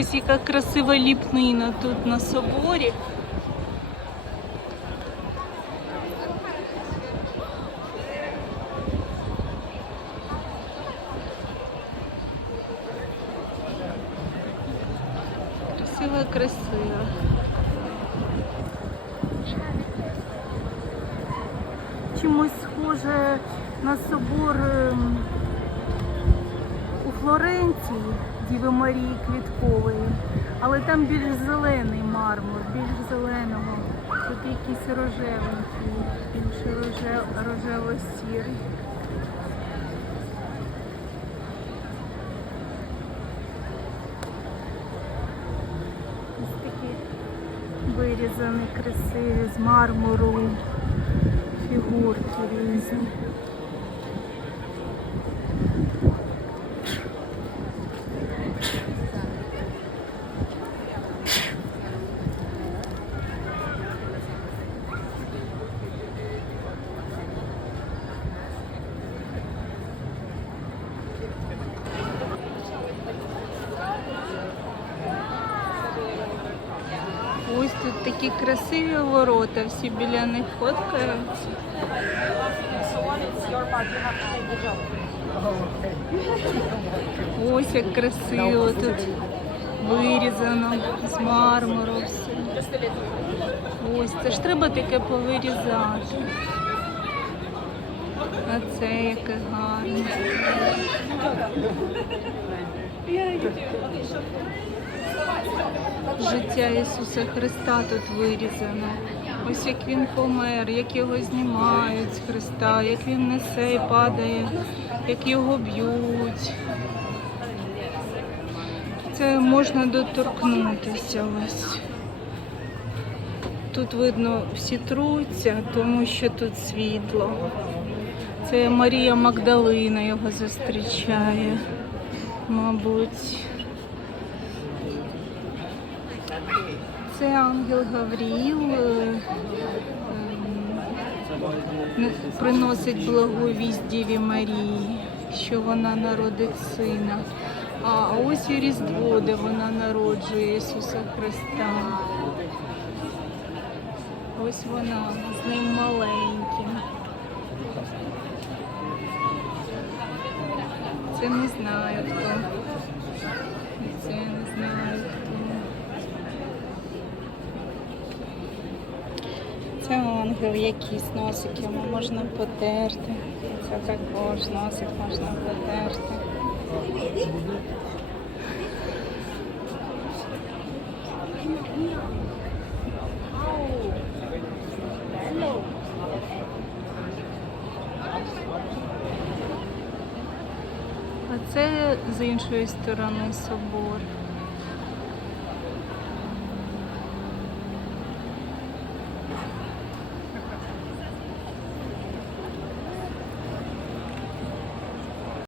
Ось яка красива ліпнина тут на соборі. Красиво, красиво. Чимось схоже на собор Флоренції Діви Марії Квіткової, але там більш зелений мармур, більш зеленого. Тут якийсь рожевенький, більш роже, рожево-сірий. Ось такі вирізані красиві з мармуру, фігурки різні. Ось тут такі красиві ворота, всі біля них фоткаються. Ось як красиво тут вирізано з мармуру все. Ось це ж треба таке повирізати. А це яке гарне. Життя Ісуса Христа тут вирізано. Ось як Він помер, як його знімають з Христа, як Він несе і падає, як його б'ють. Це можна доторкнутися ось. Тут видно всі труться, тому що тут світло. Це Марія Магдалина його зустрічає, мабуть. Це ангел Гавріїл е, ем, приносить благу вість Діві Марії, що вона народить сина. А ось і Різдво, де вона народжує Ісуса Христа. Ось вона з ним маленьким. Це не знаю хто. Це не знаю хто. Це ангел якийсь носик йому можна потерти. Це також носик можна потерти. А це з іншої сторони собор.